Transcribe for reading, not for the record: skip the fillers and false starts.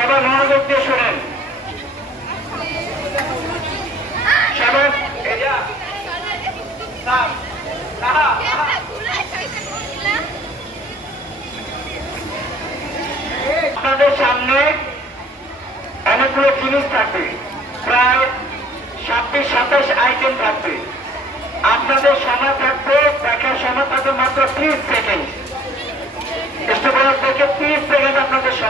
সবাই মনোযোগ দিয়ে শোনেন। সবাই আপনাদের সামনে অনেকগুলো জিনিস থাকবে, প্রায় 26-27 আইটেম থাকবে। আপনাদের সময় থাকবে, দেখার সময় থাকবে মাত্র 30 সেকেন্ড। স্টুডেন্ট থেকে 30 সেকেন্ড আপনাদের সময়।